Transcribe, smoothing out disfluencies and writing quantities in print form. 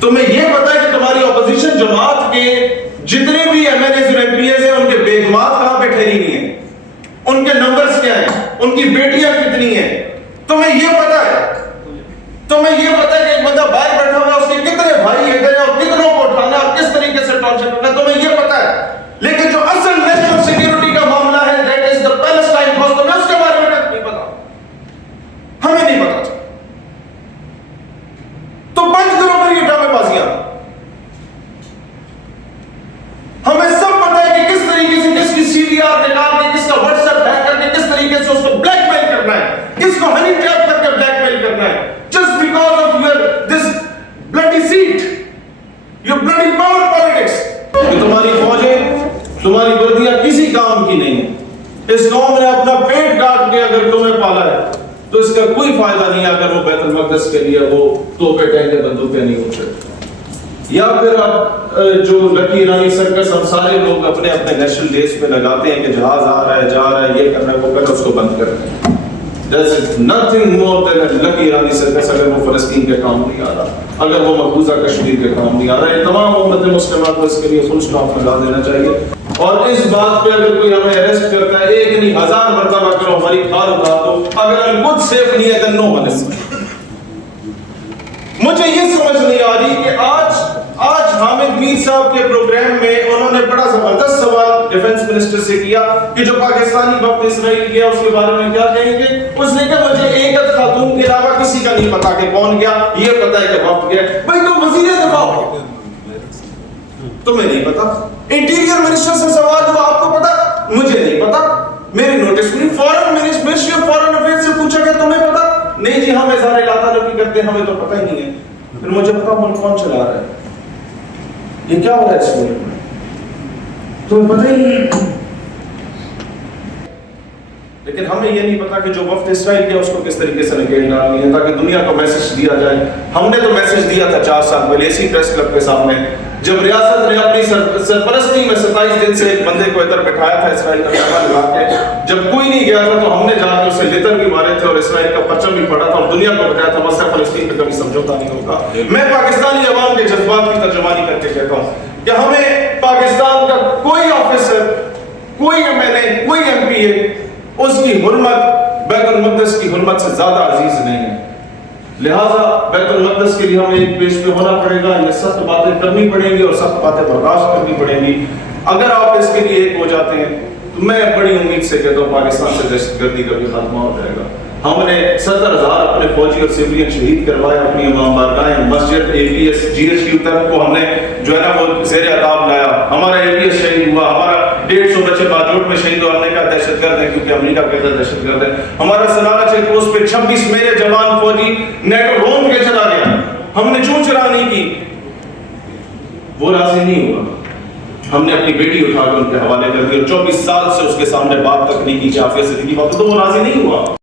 تمہیں یہ پتا ہے کہ تمہاری اپوزیشن جماعت کے جتنے بھی ایم این ایز اور ایم پی ایز ہیں ان کے بیگمات کہاں پہ ٹھہری ہوئی ہیں، ان کے نمبرز کیا ہیں، ان کی بیٹیاں کتنی ہیں، تمہیں یہ پتا ہے؟ تمہیں یہ پتا ہے کہ ایک بندہ باہر بیٹھا ہوا ہے، اس کے کتنے بھائی ادھر ہیں اور کتنوں کو اٹھانا اور کس طریقے سے ٹارچر کرنا ہے، تمہیں یہ پتا ہے؟ لیکن جو اصل نیشنل سیکیورٹی کا معاملہ ہے that is the Palestine cause, تمہیں اس کے بارے میں نہیں پتا، ہمیں نہیں پتا چلا، تو بند کرو پھر یہ ڈرامے بازیاں۔ ہمیں سب پتا ہے کہ کس طریقے سے کس کی سی ڈی آر نکال کے، کس کا واٹس ایپ ہیک کر کے کس طریقے سے اس کو بلیک میل کرنا ہے، کس کو ہنی ٹریپ کر کے بلیک میل کرنا ہے، just because of your this bloody seat, your bloody power politics۔ کہ تمہاری فوجیں، تمہاری وردیاں کسی کام کی نہیں ہیں، اس قوم نے اپنا پیٹ کاٹ کے اگر تمہیں پالا ہے تو اس کا کوئی فائدہ نہیں ہے اگر وہ بیت المقدس کے لیے وہ توپے ٹینکے بندوقیں نہیں ہوتے، یا پھر اب جو لکی ایرانی سرکس ہم سارے لوگ اپنے اپنے نیشنل ڈیز پہ لگاتے ہیں کہ جہاز آ رہا ہے، جا رہا ہے، یہ کر رہا ہے، وہ کر رہا ہے، اس کو بند کر دیں۔ There is nothing more than a lucky ایرانی سرکس اگر وہ فلسطین کے کام نہیں آ رہا، اگر وہ مقبوضہ کشمیر کے کام نہیں آ رہا۔ یہ تمام امت مسلمہ کو اس کے لیے فل اسٹاپ لگا دینا چاہیے، اور اس بات پہ اگر کوئی ہمیں اریسٹ کرتا ہے، ایک نہیں 1000 مرتبہ کرو ہماری کھال اٹھا دو، اگر القدس سیف نہیں ہے then no one is safe۔ مجھے یہ سمجھ نہیں آ رہی کہ آج حامد میر صاحب کے پروگرام میں انہوں نے بڑا زبردست سوال ڈیفنس منسٹر سے کیا کہ جو پاکستانی وفد اسرائیل گیا اس کے بارے میں کیا کہیں گے۔ اس نے کہا مجھے ایک خاتون کے علاوہ کسی کا نہیں پتا کہ کون گیا، یہ پتا ہے کہ وفد گیا۔ بھائی تو وزیر دفاع ہو، تمہیں نہیں پتا؟ انٹیریئر منسٹر سے سوال ہوا، آپ کو پتا؟ مجھے نہیں پتا، میرے نوٹس میں فورن منسٹری آف فورن افیئر سے پوچھا گیا تمہیں پتا؟ نہیں جی ہم اظہار لاطلبی کرتے ہیں، ہمیں تو پتہ ہی نہیں ہے۔ پھر مجھے پتا ملک کون چلا رہا ہے، یہ کیا ہو رہا ہے اس ملک میں، تمہیں پتہ ہی نہیں۔ لیکن ہمیں یہ نہیں پتا کہ جو وفد اسرائیل گیا اس کو کس طریقے سے نکیل ڈالنی ہے تاکہ دنیا کو میسج دیا جائے۔ ہم نے تو میسج دیا تھا 4 سال پہلے اسی پریس کلب کے سامنے، جب ریاست نے اپنی سرپرستی میں 27 دن سے ایک بندے کو ادھر بٹھایا تھا اسرائیل کا پرچم لگا کے، جب کوئی نہیں گیا تھا تو ہم نے جا کے اسے لتر بھی مارے تھے اور اسرائیل کا پرچم بھی پڑا تھا اور دنیا کو بتایا تھا مسئلہ فلسطین پہ کبھی سمجھوتا نہیں ہوگا۔ میں پاکستانی عوام کے جذبات کی ترجمانی کر کے کہتا ہوں کہ ہمیں پاکستان کا کوئی آفیسر، کوئی ایم این اے، کوئی ایم پی اے اس کی حرمت بیت المقدس کی حرمت سے زیادہ عزیز نہیں ہے، لہٰذا بیت المقدس کے لیے ہمیں ایک پیش پہ ہونا پڑے گا، یہ سخت باتیں کرنی پڑیں گی اور سخت باتیں برداشت کرنی پڑیں گی۔ اگر آپ اس کے لیے ایک ہو جاتے ہیں تو میں بڑی امید سے کہتا ہوں پاکستان سے دہشت گردی کا بھی خاتمہ ہو جائے گا۔ ہم نے 70,000 اپنے فوجی اور سویلین شہید کروائے، اپنی امام بارگاہیں، مسجد، اے P S, G H Q تک کو ہم نے جو ہے نا وہ زیر عتاب لایا، ہمارا اے پی ایس شہید ہوا، ہمارا 150 بچے باجوڑ میں شہید ہوئے، ہم نے کہا دہشت گرد ہے کیونکہ امریکہ کہتا ہے دہشت گرد ہے۔ ہمارا سنارا چیک پوسٹ پہ 26 میرے جوان فوجی نیٹو روم کے چلا گیا، ہم نے چون چرا نہیں کی، وہ راضی نہیں ہوا، ہم نے اپنی بیٹی اٹھا کے ان کے حوالے کر دی اور 24 سال سے اس کے سامنے بات تک نہیں کی کہ عافیہ صدیقی بات، تو وہ راضی نہیں ہوا۔